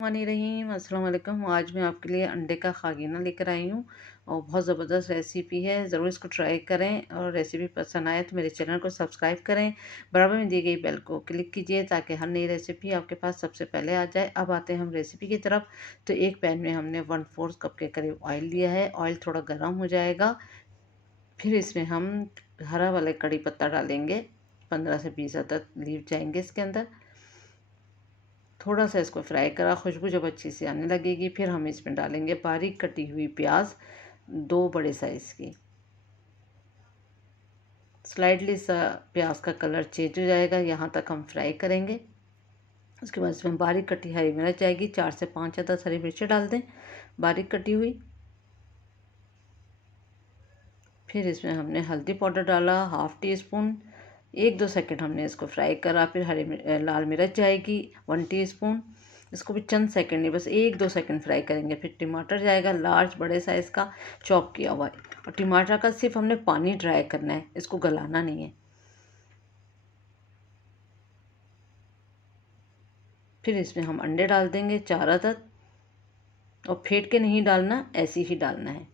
रहीम अस्सलाम वालेकुम। आज मैं आपके लिए अंडे का खागीना लेकर आई हूँ और बहुत ज़बरदस्त रेसिपी है। ज़रूर इसको ट्राई करें और रेसिपी पसंद आए तो मेरे चैनल को सब्सक्राइब करें। बराबर में दी गई बेल को क्लिक कीजिए ताकि हर नई रेसिपी आपके पास सबसे पहले आ जाए। अब आते हैं हम रेसिपी की तरफ। तो एक पैन में हमने 1/4 कप के करीब ऑयल लिया है। ऑयल थोड़ा गर्म हो जाएगा, फिर इसमें हम हरा वाला कड़ी पत्ता डालेंगे। 15 से 20 अदद लीव जाएंगे इसके अंदर। थोड़ा सा इसको फ्राई करा, खुशबू जब अच्छी सी आने लगेगी फिर हम इसमें डालेंगे बारीक कटी हुई प्याज, 2 बड़े साइज़ की। स्लाइडली सा प्याज का कलर चेंज हो जाएगा, यहाँ तक हम फ्राई करेंगे। उसके बाद इसमें बारीक कटी हरी मिर्च जाएगी, 4 से 5 अदद हरी मिर्चें डाल दें बारीक कटी हुई। फिर इसमें हमने हल्दी पाउडर डाला 1/2 टी स्पून। 1-2 सेकंड हमने इसको फ्राई करा। फिर लाल मिर्च जाएगी 1 टीस्पून। इसको भी चंद सेकंड नहीं, बस 1-2 सेकंड फ्राई करेंगे। फिर टमाटर जाएगा लार्ज बड़े साइज़ का चॉप किया हुआ है। और टमाटर का सिर्फ हमने पानी ड्राई करना है, इसको गलाना नहीं है। फिर इसमें हम अंडे डाल देंगे 4 अदद, और फेंट के नहीं डालना, ऐसे ही डालना है।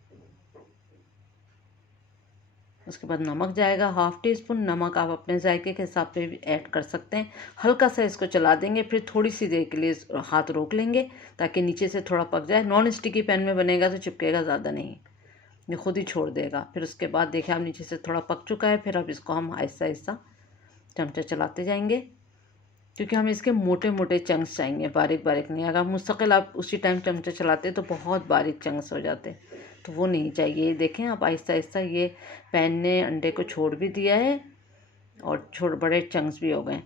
उसके बाद नमक जाएगा 1/2 टीस्पून। नमक आप अपने जायके के हिसाब से भी ऐड कर सकते हैं। हल्का सा इसको चला देंगे, फिर थोड़ी सी देर के लिए हाथ रोक लेंगे ताकि नीचे से थोड़ा पक जाए। नॉन स्टिकी पैन में बनेगा तो चिपकेगा ज़्यादा नहीं, ये खुद ही छोड़ देगा। फिर उसके बाद देखिए आप नीचे से थोड़ा पक चुका है। फिर अब इसको हम आहिस्ता आहिस्ता चमचा चलाते जाएंगे, क्योंकि हमें इसके मोटे मोटे चंक्स चाहिए, बारीक बारीक नहीं। अगर मुस्तकिल आप उसी टाइम चमचा चलाते तो बहुत बारीक चंक्स हो जाते, तो वो नहीं चाहिए। देखें आप आहिस्ता आहिस्ता ये पैन ने अंडे को छोड़ भी दिया है और बड़े चंक्स भी हो गए।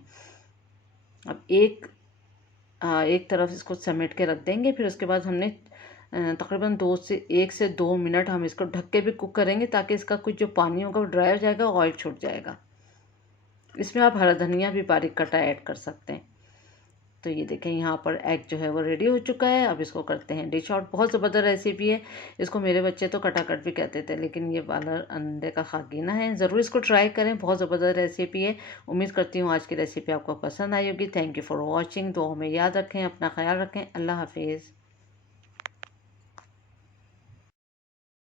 अब एक तरफ इसको समेट के रख देंगे। फिर उसके बाद हमने तकरीबन 1 से 2 मिनट हम इसको ढक के भी कुक करेंगे, ताकि इसका कुछ जो पानी होगा वो ड्राई हो जाएगा, ऑयल छूट जाएगा। इसमें आप हरा धनिया भी बारीक कटा ऐड कर सकते हैं। तो ये देखें यहाँ पर एग जो है वो रेडी हो चुका है। अब इसको करते हैं डिश आउट। बहुत ज़बरदस्त रेसिपी है। इसको मेरे बच्चे तो कटाकट भी कहते थे, लेकिन ये वाला अंडे का खागीना है। ज़रूर इसको ट्राई करें, बहुत ज़बरदस्त रेसिपी है। उम्मीद करती हूँ आज की रेसिपी आपको पसंद आई होगी। Thank you for watching. दुआ में याद रखें, अपना ख्याल रखें। अल्लाह हाफिज़।